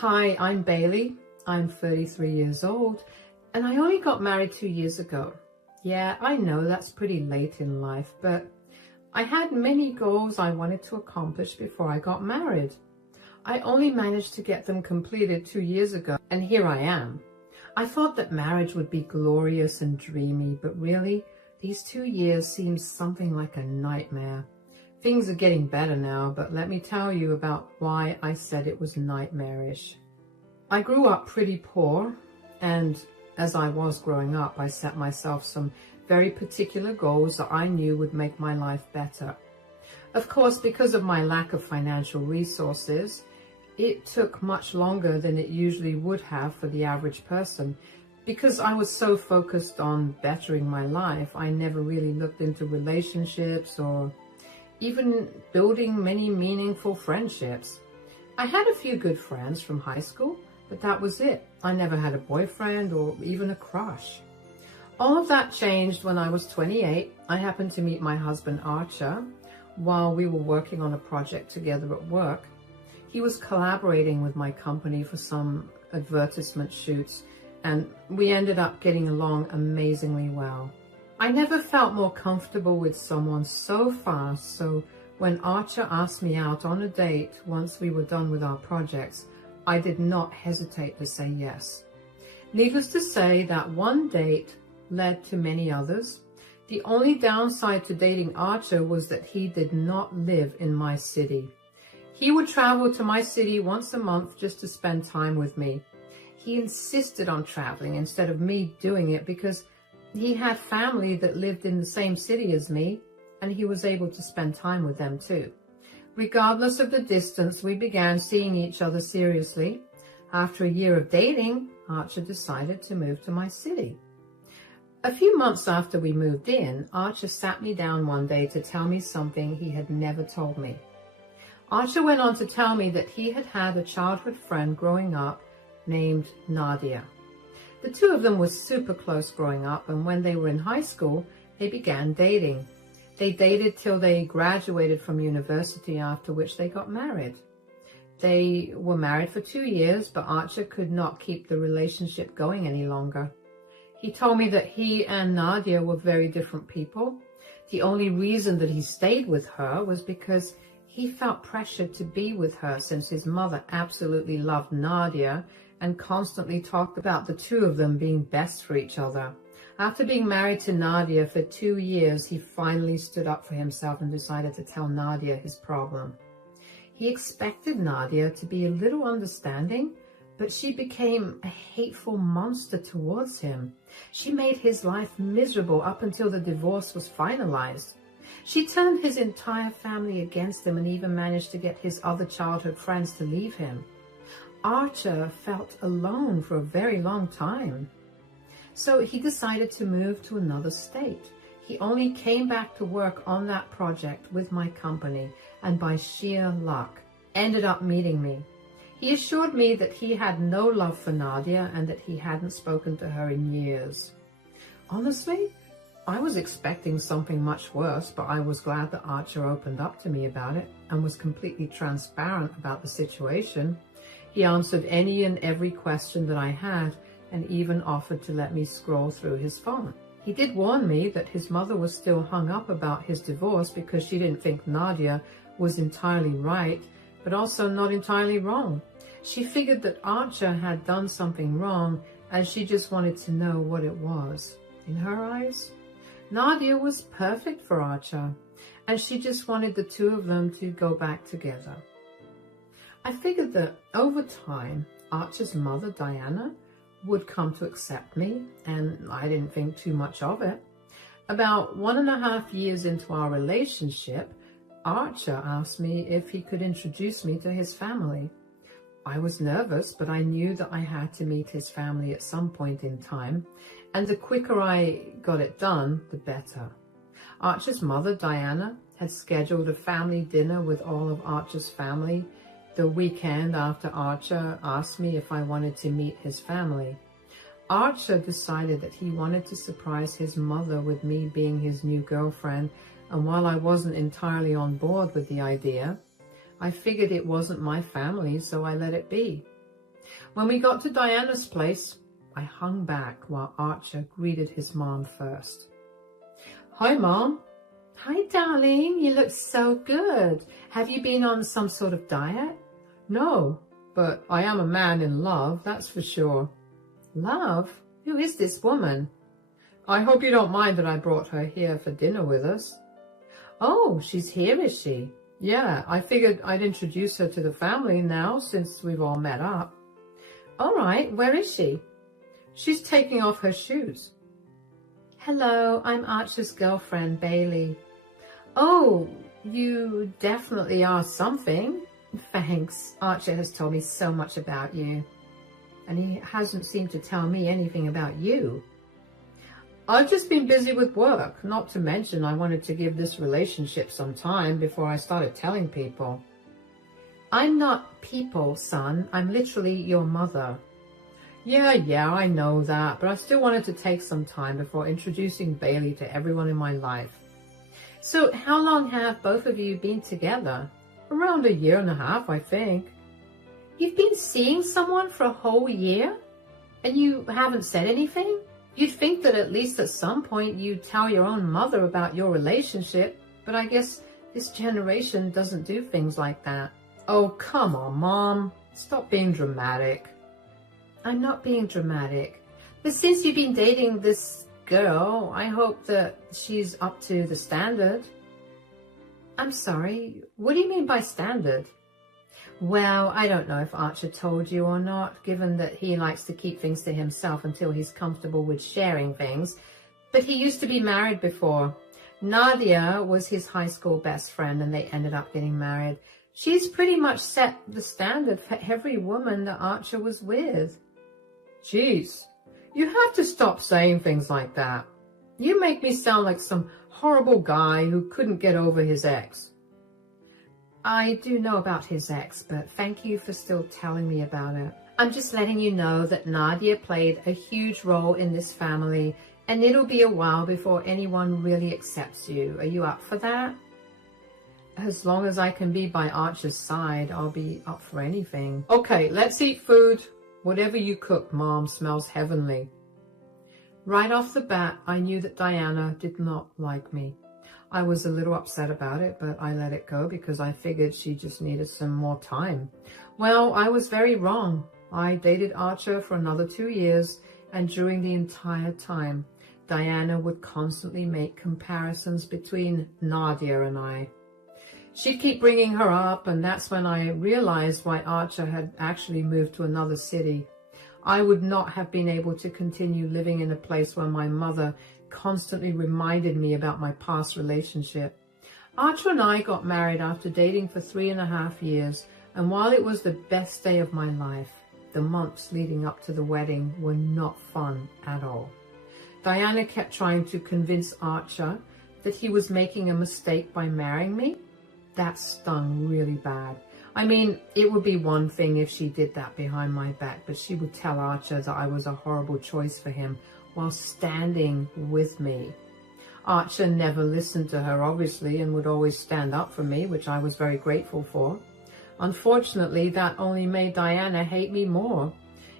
Hi, I'm Bailey. I'm 33 years old and I only got married 2 years ago. Yeah, I know that's pretty late in life, but I had many goals I wanted to accomplish before I got married. I only managed to get them completed 2 years ago, and here I am. I thought that marriage would be glorious and dreamy, but really, these 2 years seem something like a nightmare. Things are getting better now, but let me tell you about why I said it was nightmarish. I grew up pretty poor, and as I was growing up, I set myself some very particular goals that I knew would make my life better. Of course, because of my lack of financial resources, it took much longer than it usually would have for the average person. Because I was so focused on bettering my life, I never really looked into relationships or even building many meaningful friendships. I had a few good friends from high school, but that was it. I never had a boyfriend or even a crush. All of that changed when I was 28. I happened to meet my husband Archer while we were working on a project together at work. He was collaborating with my company for some advertisement shoots, and we ended up getting along amazingly well. I never felt more comfortable with someone so fast, so when Archer asked me out on a date once we were done with our projects, I did not hesitate to say yes. Needless to say, that one date led to many others. The only downside to dating Archer was that he did not live in my city. He would travel to my city once a month just to spend time with me. He insisted on traveling instead of me doing it because he had family that lived in the same city as me, and he was able to spend time with them too. Regardless of the distance, we began seeing each other seriously. After a year of dating, Archer decided to move to my city. A few months after we moved in, Archer sat me down one day to tell me something he had never told me. Archer went on to tell me that he had had a childhood friend growing up named Nadia. The two of them were super close growing up, and when they were in high school, they began dating. They dated till they graduated from university, after which they got married. They were married for 2 years, but Archer could not keep the relationship going any longer. He told me that he and Nadia were very different people. The only reason that he stayed with her was because he felt pressured to be with her, since his mother absolutely loved Nadia and constantly talked about the two of them being best for each other. After being married to Nadia for 2 years, he finally stood up for himself and decided to tell Nadia his problem. He expected Nadia to be a little understanding, but she became a hateful monster towards him. She made his life miserable up until the divorce was finalized. She turned his entire family against him and even managed to get his other childhood friends to leave him. Archer felt alone for a very long time. So he decided to move to another state. He only came back to work on that project with my company, and by sheer luck, ended up meeting me. He assured me that he had no love for Nadia and that he hadn't spoken to her in years. Honestly, I was expecting something much worse, but I was glad that Archer opened up to me about it and was completely transparent about the situation. He answered any and every question that I had, and even offered to let me scroll through his phone. He did warn me that his mother was still hung up about his divorce because she didn't think Nadia was entirely right, but also not entirely wrong. She figured that Archer had done something wrong, and she just wanted to know what it was. In her eyes, Nadia was perfect for Archer, and she just wanted the two of them to go back together. I figured that over time, Archer's mother, Diana, would come to accept me, and I didn't think too much of it. About 1.5 years into our relationship, Archer asked me if he could introduce me to his family. I was nervous, but I knew that I had to meet his family at some point in time, and the quicker I got it done, the better. Archer's mother, Diana, had scheduled a family dinner with all of Archer's family the weekend after Archer asked me if I wanted to meet his family. Archer decided that he wanted to surprise his mother with me being his new girlfriend, and while I wasn't entirely on board with the idea, I figured it wasn't my family, so I let it be. When we got to Diana's place, I hung back while Archer greeted his mom first. Hi, Mom. Hi, darling. You look so good. Have you been on some sort of diet? No, but I am a man in love, that's for sure. Love? Who is this woman? I hope you don't mind that I brought her here for dinner with us. Oh, she's here, is she? Yeah, I figured I'd introduce her to the family now since we've all met up. All right, where is she? She's taking off her shoes. Hello, I'm Archer's girlfriend, Bailey. Oh, you definitely are something. Thanks. Archer has told me so much about you. And he hasn't seemed to tell me anything about you. I've just been busy with work, not to mention I wanted to give this relationship some time before I started telling people. I'm not people, son. I'm literally your mother. Yeah, I know that, but I still wanted to take some time before introducing Bailey to everyone in my life. So how long have both of you been together? Around 1.5 years, I think. You've been seeing someone for a whole year? And you haven't said anything? You'd think that at least at some point you'd tell your own mother about your relationship, but I guess this generation doesn't do things like that. Oh, come on, Mom. Stop being dramatic. I'm not being dramatic. But since you've been dating this girl, I hope that she's up to the standard. I'm sorry, what do you mean by standard? Well, I don't know if Archer told you or not, given that he likes to keep things to himself until he's comfortable with sharing things. But he used to be married before. Nadia was his high school best friend and they ended up getting married. She's pretty much set the standard for every woman that Archer was with. Jeez, you have to stop saying things like that. You make me sound like some horrible guy who couldn't get over his ex. I do know about his ex, but thank you for still telling me about it. I'm just letting you know that Nadia played a huge role in this family, and it'll be a while before anyone really accepts you. Are you up for that? As long as I can be by Archer's side, I'll be up for anything. Okay, let's eat food. Whatever you cook, Mom, smells heavenly. Right off the bat, I knew that Diana did not like me. I was a little upset about it, but I let it go because I figured she just needed some more time. Well, I was very wrong. I dated Archer for another 2 years, and during the entire time, Diana would constantly make comparisons between Nadia and I. She'd keep bringing her up, and that's when I realized why Archer had actually moved to another city. I would not have been able to continue living in a place where my mother constantly reminded me about my past relationship. Archer and I got married after dating for 3.5 years, and while it was the best day of my life, the months leading up to the wedding were not fun at all. Diana kept trying to convince Archer that he was making a mistake by marrying me. That stung really bad. I mean, it would be one thing if she did that behind my back, but she would tell Archer that I was a horrible choice for him while standing with me. Archer never listened to her, obviously, and would always stand up for me, which I was very grateful for. Unfortunately, that only made Diana hate me more.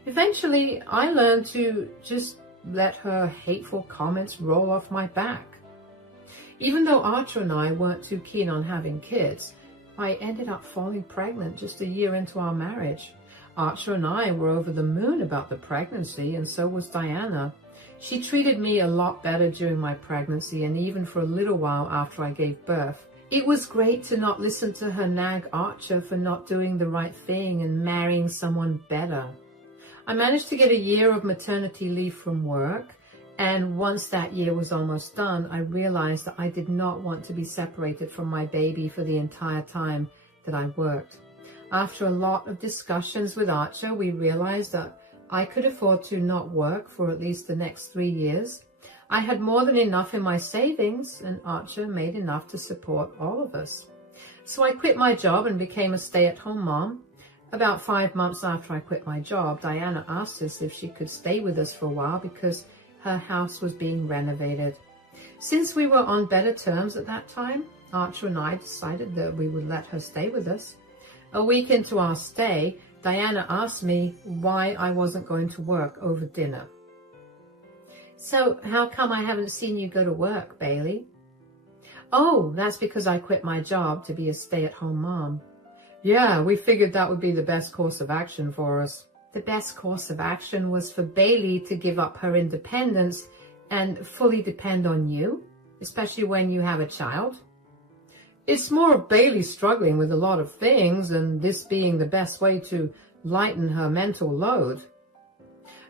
Eventually, I learned to just let her hateful comments roll off my back. Even though Archer and I weren't too keen on having kids, I ended up falling pregnant just a year into our marriage. Archer and I were over the moon about the pregnancy, and so was Diana. She treated me a lot better during my pregnancy and even for a little while after I gave birth. It was great to not listen to her nag Archer for not doing the right thing and marrying someone better. I managed to get a year of maternity leave from work, and once that year was almost done, I realized that I did not want to be separated from my baby for the entire time that I worked. After a lot of discussions with Archer, we realized that I could afford to not work for at least the next 3 years. I had more than enough in my savings, and Archer made enough to support all of us. So I quit my job and became a stay-at-home mom. About 5 months after I quit my job, Diana asked us if she could stay with us for a while because her house was being renovated. Since we were on better terms at that time, Archer and I decided that we would let her stay with us. A week into our stay, Diana asked me why I wasn't going to work over dinner. So how come I haven't seen you go to work, Bailey? Oh, that's because I quit my job to be a stay-at-home mom. Yeah, we figured that would be the best course of action for us. The best course of action was for Bailey to give up her independence and fully depend on you, especially when you have a child. It's more of Bailey struggling with a lot of things and this being the best way to lighten her mental load.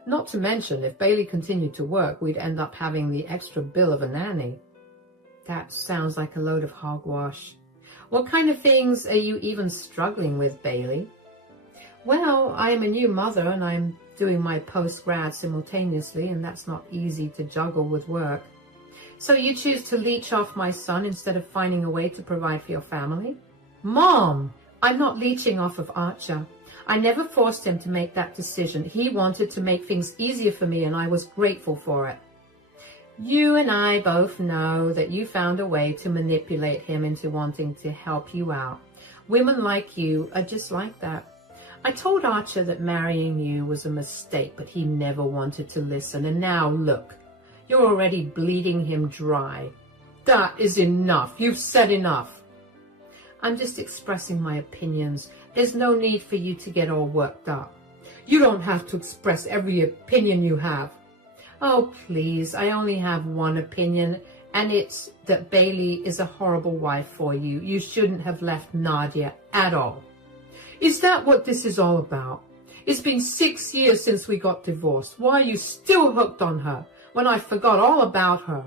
Not to mention, if Bailey continued to work, we'd end up having the extra bill of a nanny. That sounds like a load of hogwash. What kind of things are you even struggling with, Bailey? Well, I am a new mother and I'm doing my post-grad simultaneously, and that's not easy to juggle with work. So you choose to leech off my son instead of finding a way to provide for your family? Mom, I'm not leeching off of Archer. I never forced him to make that decision. He wanted to make things easier for me and I was grateful for it. You and I both know that you found a way to manipulate him into wanting to help you out. Women like you are just like that. I told Archer that marrying you was a mistake, but he never wanted to listen. And now look, you're already bleeding him dry. That is enough. You've said enough. I'm just expressing my opinions. There's no need for you to get all worked up. You don't have to express every opinion you have. Oh, please, I only have one opinion, and it's that Bailey is a horrible wife for you. You shouldn't have left Nadia at all. Is that what this is all about? It's been 6 years since we got divorced. Why are you still hooked on her when I forgot all about her?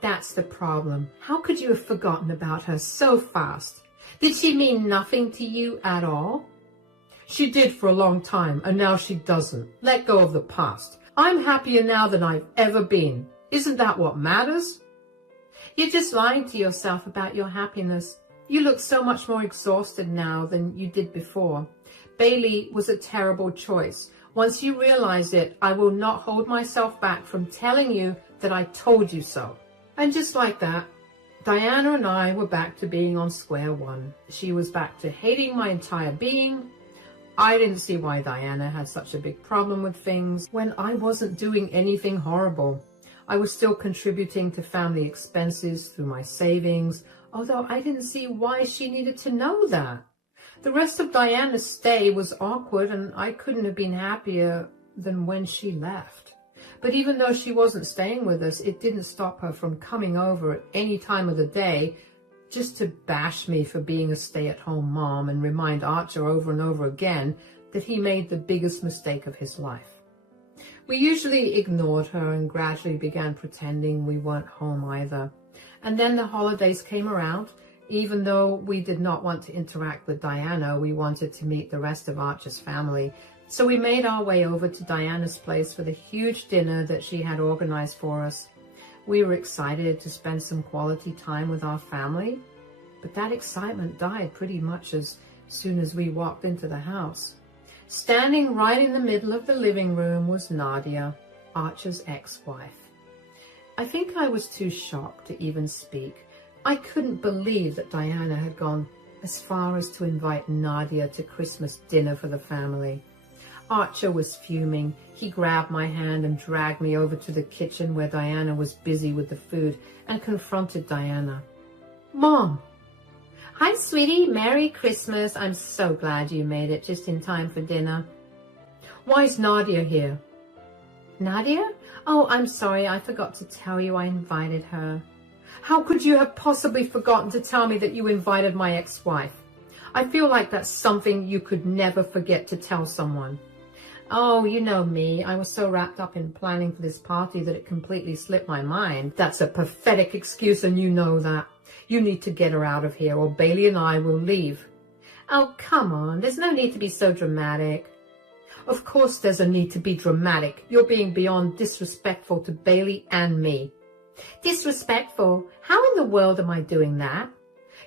That's the problem. How could you have forgotten about her so fast? Did she mean nothing to you at all? She did for a long time, and now she doesn't. Let go of the past. I'm happier now than I've ever been. Isn't that what matters? You're just lying to yourself about your happiness. You look so much more exhausted now than you did before. Bailey was a terrible choice. Once you realize it, I will not hold myself back from telling you that I told you so. And just like that, Diana and I were back to being on square one. She was back to hating my entire being. I didn't see why Diana had such a big problem with things when I wasn't doing anything horrible. I was still contributing to family expenses through my savings, although I didn't see why she needed to know that. The rest of Diana's stay was awkward, and I couldn't have been happier than when she left. But even though she wasn't staying with us, it didn't stop her from coming over at any time of the day just to bash me for being a stay-at-home mom and remind Archer over and over again that he made the biggest mistake of his life. We usually ignored her and gradually began pretending we weren't home either. And then the holidays came around. Even though we did not want to interact with Diana, we wanted to meet the rest of Archer's family. So we made our way over to Diana's place for the huge dinner that she had organized for us. We were excited to spend some quality time with our family, but that excitement died pretty much as soon as we walked into the house. Standing right in the middle of the living room was Nadia, Archer's ex-wife. I think I was too shocked to even speak. I couldn't believe that Diana had gone as far as to invite Nadia to Christmas dinner for the family. Archer was fuming. He grabbed my hand and dragged me over to the kitchen where Diana was busy with the food and confronted Diana. Mom! Hi, sweetie. Merry Christmas. I'm so glad you made it just in time for dinner. Why's Nadia here? Nadia? Oh, I'm sorry. I forgot to tell you I invited her. How could you have possibly forgotten to tell me that you invited my ex-wife? I feel like that's something you could never forget to tell someone. Oh, you know me. I was so wrapped up in planning for this party that it completely slipped my mind. That's a pathetic excuse, and you know that. You need to get her out of here, or Bailey and I will leave. Oh, come on. There's no need to be so dramatic. Of course there's a need to be dramatic. You're being beyond disrespectful to Bailey and me. Disrespectful? How in the world am I doing that?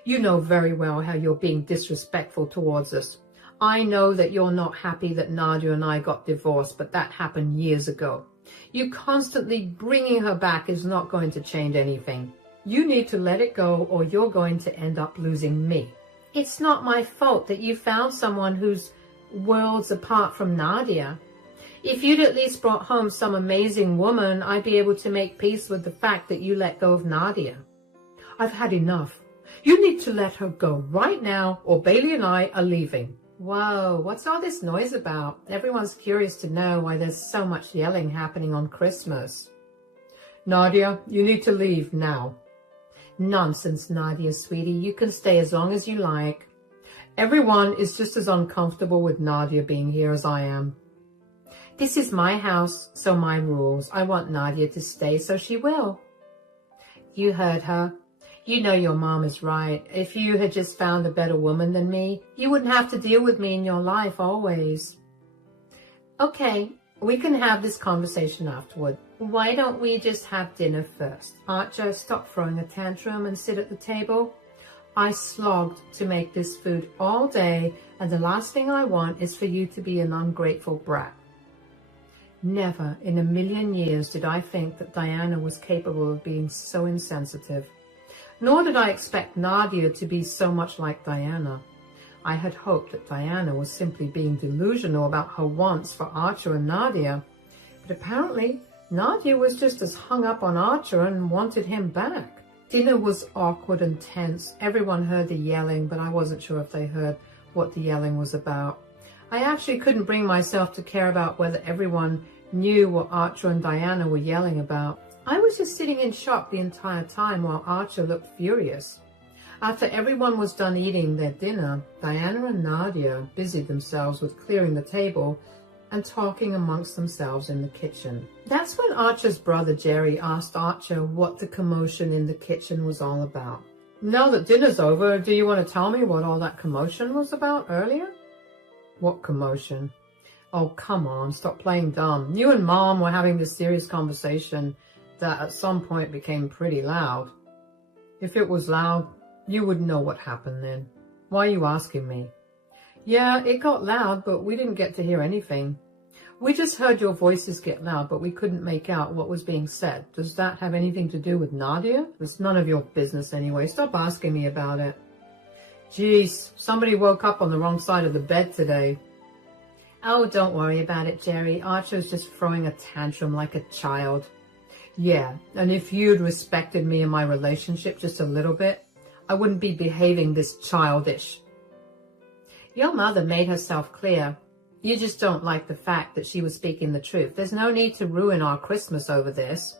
You know very well how you're being disrespectful towards us. I know that you're not happy that Nadia and I got divorced, but that happened years ago. You constantly bringing her back is not going to change anything. You need to let it go, or you're going to end up losing me. It's not my fault that you found someone who's worlds apart from Nadia. If you'd at least brought home some amazing woman, I'd be able to make peace with the fact that you let go of Nadia. I've had enough. You need to let her go right now, or Bailey and I are leaving. Whoa, what's all this noise about? Everyone's curious to know why there's so much yelling happening on Christmas. Nadia, you need to leave now. Nonsense, Nadia, sweetie. You can stay as long as you like. Everyone is just as uncomfortable with Nadia being here as I am. This is my house, so my rules. I want Nadia to stay, so she will. You heard her. You know your mom is right. If you had just found a better woman than me, you wouldn't have to deal with me in your life always. Okay, we can have this conversation afterward. Why don't we just have dinner first? Archer, stop throwing a tantrum and sit at the table. I slogged to make this food all day, and the last thing I want is for you to be an ungrateful brat. Never in a million years did I think that Diana was capable of being so insensitive. Nor did I expect Nadia to be so much like Diana. I had hoped that Diana was simply being delusional about her wants for Archer and Nadia. But apparently, Nadia was just as hung up on Archer and wanted him back. Dinner was awkward and tense. Everyone heard the yelling, but I wasn't sure if they heard what the yelling was about. I actually couldn't bring myself to care about whether everyone knew what Archer and Diana were yelling about. I was just sitting in shock the entire time while Archer looked furious. After everyone was done eating their dinner, Diana and Nadia busied themselves with clearing the table and talking amongst themselves in the kitchen. That's when Archer's brother Jerry asked Archer what the commotion in the kitchen was all about. Now that dinner's over, do you want to tell me what all that commotion was about earlier? What commotion? Oh, come on, stop playing dumb. You and Mom were having this serious conversation that at some point became pretty loud. If it was loud, you would know what happened then. Why are you asking me? Yeah, it got loud, but we didn't get to hear anything. We just heard your voices get loud, but we couldn't make out what was being said. Does that have anything to do with Nadia? It's none of your business anyway. Stop asking me about it. Jeez, somebody woke up on the wrong side of the bed today. Oh, don't worry about it, Jerry. Archer's just throwing a tantrum like a child. Yeah, and if you'd respected me and my relationship just a little bit, I wouldn't be behaving this childish. Your mother made herself clear. You just don't like the fact that she was speaking the truth. There's no need to ruin our Christmas over this.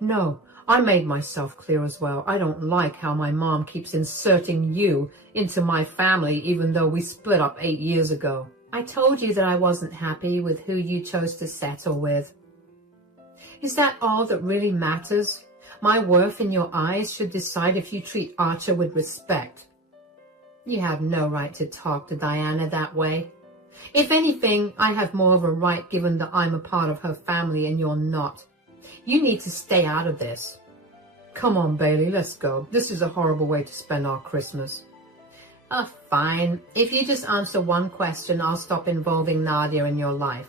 No, I made myself clear as well. I don't like how my mom keeps inserting you into my family even though we split up 8 years ago. I told you that I wasn't happy with who you chose to settle with. Is that all that really matters? My worth in your eyes should decide if you treat Archer with respect. You have no right to talk to Diana that way. If anything, I have more of a right given that I'm a part of her family and you're not. You need to stay out of this. Come on, Bailey, let's go. This is a horrible way to spend our Christmas. Oh, fine. If you just answer one question, I'll stop involving Nadia in your life.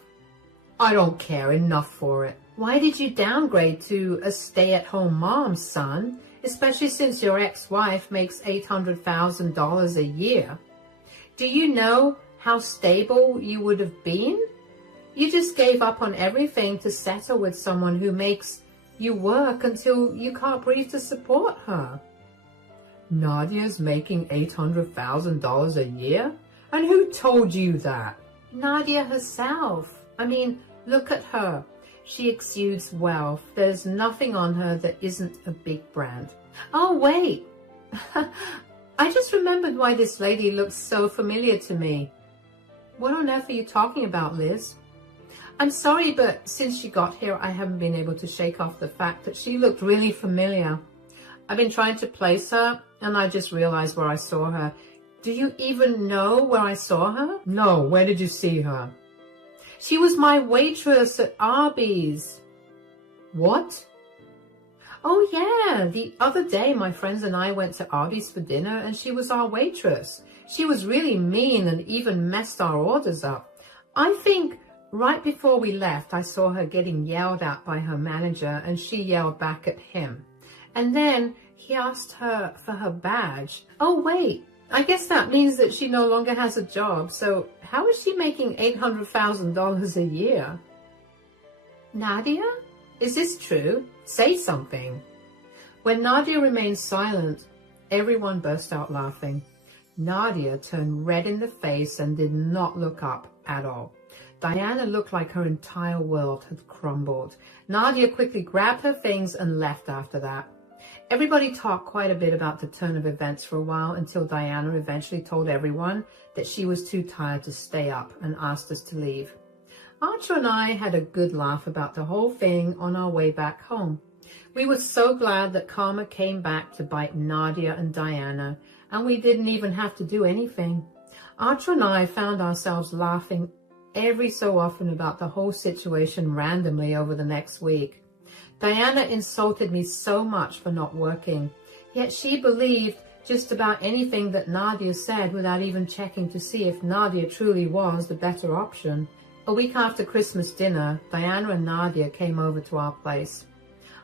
I don't care. Enough for it. Why did you downgrade to a stay-at-home mom, son? Especially since your ex-wife makes $800,000 a year. Do you know how stable you would have been? You just gave up on everything to settle with someone who makes you work until you can't breathe to support her. Nadia's making $800,000 a year? And who told you that? Nadia herself. I mean, look at her. She exudes wealth. There's nothing on her that isn't a big brand. Oh, wait. I just remembered why this lady looks so familiar to me. What on earth are you talking about, Liz? I'm sorry, but since she got here, I haven't been able to shake off the fact that she looked really familiar. I've been trying to place her, and I just realized where I saw her. Do you even know where I saw her? No, where did you see her? She was my waitress at Arby's. What? Oh, yeah. The other day, my friends and I went to Arby's for dinner, and she was our waitress. She was really mean and even messed our orders up. I think right before we left, I saw her getting yelled at by her manager, and she yelled back at him. And then he asked her for her badge. Oh, wait. I guess that means that she no longer has a job. So how is she making $800,000 a year? Nadia, is this true? Say something. When Nadia remained silent, everyone burst out laughing. Nadia turned red in the face and did not look up at all. Diana looked like her entire world had crumbled. Nadia quickly grabbed her things and left after that. Everybody talked quite a bit about the turn of events for a while until Diana eventually told everyone that she was too tired to stay up and asked us to leave. Archer and I had a good laugh about the whole thing on our way back home. We were so glad that karma came back to bite Nadia and Diana, and we didn't even have to do anything. Archer and I found ourselves laughing every so often about the whole situation randomly over the next week. Diana insulted me so much for not working, yet she believed just about anything that Nadia said without even checking to see if Nadia truly was the better option. A week after Christmas dinner, Diana and Nadia came over to our place.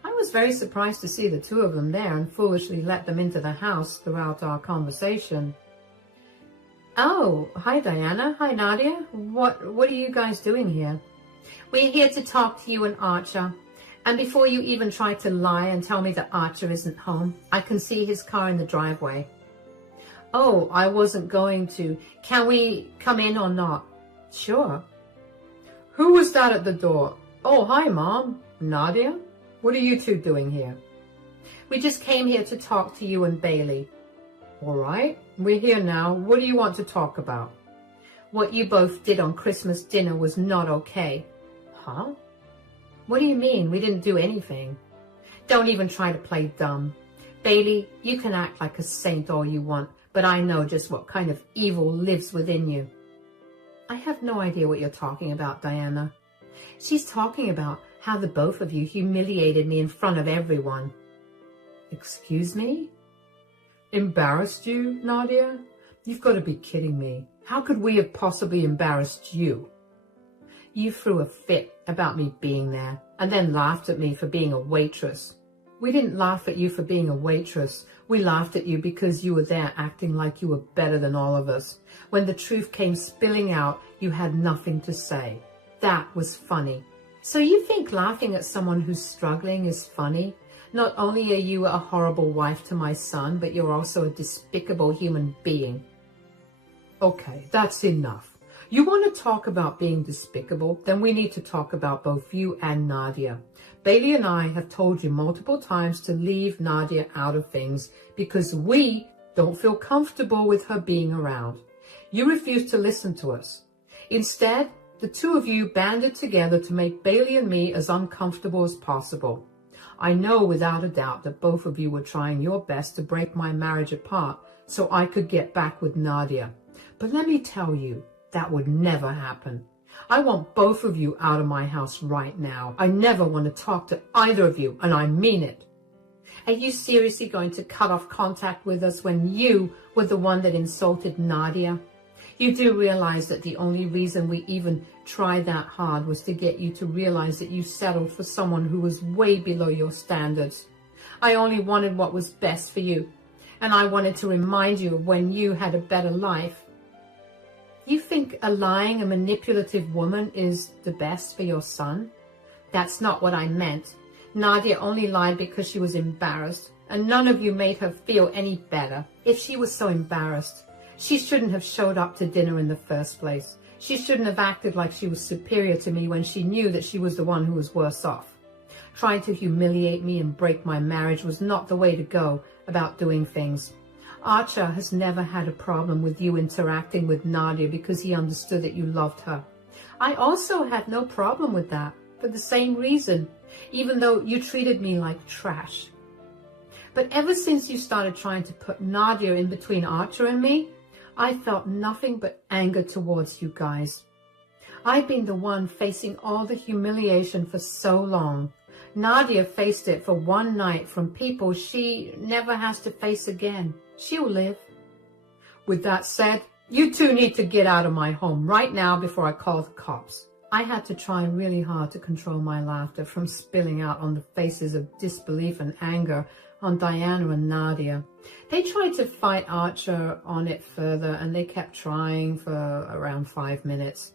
I was very surprised to see the two of them there and foolishly let them into the house throughout our conversation. Oh, hi Diana, hi Nadia. What are you guys doing here? We're here to talk to you and Archer. And before you even try to lie and tell me that Archer isn't home, I can see his car in the driveway. Oh, I wasn't going to. Can we come in or not? Sure. Who was that at the door? Oh, hi, Mom. Nadia? What are you two doing here? We just came here to talk to you and Bailey. All right, we're here now. What do you want to talk about? What you both did on Christmas dinner was not okay. Huh? What do you mean? We didn't do anything. Don't even try to play dumb. Bailey, you can act like a saint all you want, but I know just what kind of evil lives within you. I have no idea what you're talking about, Diana. She's talking about how the both of you humiliated me in front of everyone. Excuse me? Embarrassed you, Nadia? You've got to be kidding me. How could we have possibly embarrassed you? You threw a fit about me being there and then laughed at me for being a waitress. We didn't laugh at you for being a waitress. We laughed at you because you were there acting like you were better than all of us. When the truth came spilling out, you had nothing to say. That was funny. So you think laughing at someone who's struggling is funny? Not only are you a horrible wife to my son, but you're also a despicable human being. Okay, that's enough. You want to talk about being despicable? Then we need to talk about both you and Nadia. Bailey and I have told you multiple times to leave Nadia out of things because we don't feel comfortable with her being around. You refuse to listen to us. Instead, the two of you banded together to make Bailey and me as uncomfortable as possible. I know without a doubt that both of you were trying your best to break my marriage apart so I could get back with Nadia. But let me tell you, that would never happen. I want both of you out of my house right now. I never want to talk to either of you, and I mean it. Are you seriously going to cut off contact with us when you were the one that insulted Nadia? You do realize that the only reason we even tried that hard was to get you to realize that you settled for someone who was way below your standards. I only wanted what was best for you, and I wanted to remind you of when you had a better life. You think a lying and manipulative woman is the best for your son? That's not what I meant. Nadia only lied because she was embarrassed, and none of you made her feel any better. If she was so embarrassed, she shouldn't have showed up to dinner in the first place. She shouldn't have acted like she was superior to me when she knew that she was the one who was worse off. Trying to humiliate me and break my marriage was not the way to go about doing things. Archer has never had a problem with you interacting with Nadia because he understood that you loved her. I also had no problem with that for the same reason, even though you treated me like trash. But ever since you started trying to put Nadia in between Archer and me, I felt nothing but anger towards you guys. I've been the one facing all the humiliation for so long. Nadia faced it for one night from people she never has to face again. She'll live. With that said, you two need to get out of my home right now before I call the cops. I had to try really hard to control my laughter from spilling out on the faces of disbelief and anger on Diana and Nadia. They tried to fight Archer on it further, and they kept trying for around 5 minutes.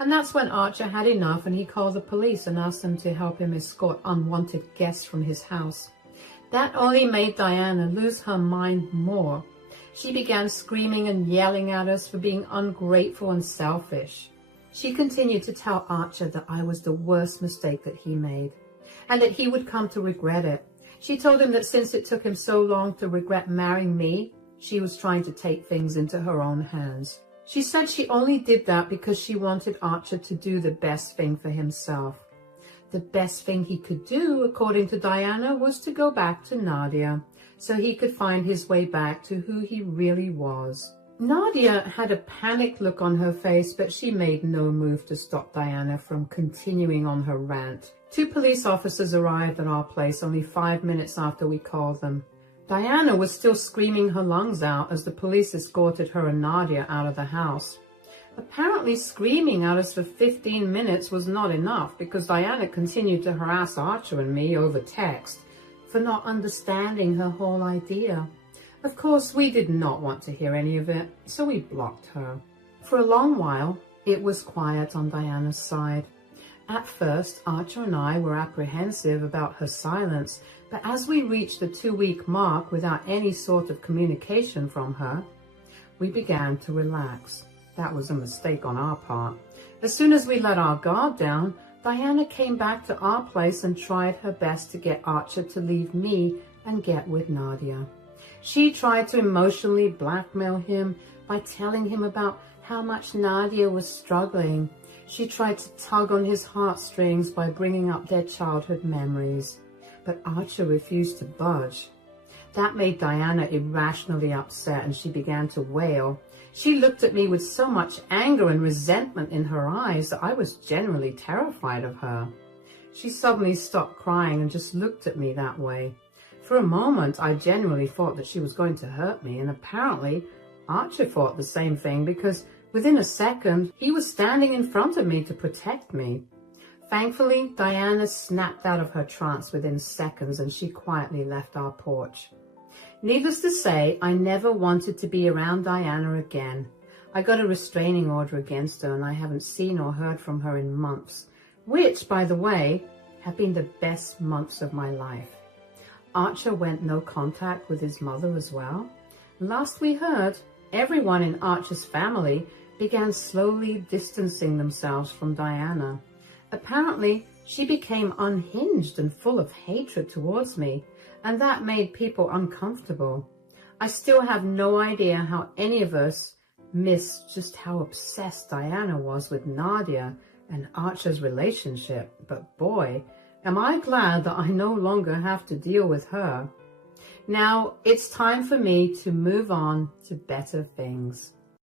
And that's when Archer had enough, and he called the police and asked them to help him escort unwanted guests from his house. That only made Diana lose her mind more. She began screaming and yelling at us for being ungrateful and selfish. She continued to tell Archer that I was the worst mistake that he made, and that he would come to regret it. She told him that since it took him so long to regret marrying me, she was trying to take things into her own hands. She said she only did that because she wanted Archer to do the best thing for himself. The best thing he could do, according to Diana, was to go back to Nadia, so he could find his way back to who he really was. Nadia had a panicked look on her face, but she made no move to stop Diana from continuing on her rant. 2 police officers arrived at our place only 5 minutes after we called them. Diana was still screaming her lungs out as the police escorted her and Nadia out of the house. Apparently screaming at us for 15 minutes was not enough, because Diana continued to harass Archer and me over text for not understanding her whole idea. Of course, we did not want to hear any of it, so we blocked her. For a long while, it was quiet on Diana's side. At first, Archer and I were apprehensive about her silence, but as we reached the 2-week mark without any sort of communication from her, we began to relax. That was a mistake on our part. As soon as we let our guard down, Diana came back to our place and tried her best to get Archer to leave me and get with Nadia. She tried to emotionally blackmail him by telling him about how much Nadia was struggling. She tried to tug on his heartstrings by bringing up their childhood memories. But Archer refused to budge. That made Diana irrationally upset, and she began to wail. She looked at me with so much anger and resentment in her eyes that I was genuinely terrified of her. She suddenly stopped crying and just looked at me that way. For a moment, I genuinely thought that she was going to hurt me, and apparently Archer thought the same thing, because within a second, he was standing in front of me to protect me. Thankfully, Diana snapped out of her trance within seconds, and she quietly left our porch. Needless to say, I never wanted to be around Diana again. I got a restraining order against her, and I haven't seen or heard from her in months, which, by the way, have been the best months of my life. Archer went no contact with his mother as well. Last we heard, everyone in Archer's family began slowly distancing themselves from Diana. Apparently, she became unhinged and full of hatred towards me, and that made people uncomfortable. I still have no idea how any of us missed just how obsessed Diana was with Nadia and Archer's relationship, but boy, am I glad that I no longer have to deal with her. Now, it's time for me to move on to better things.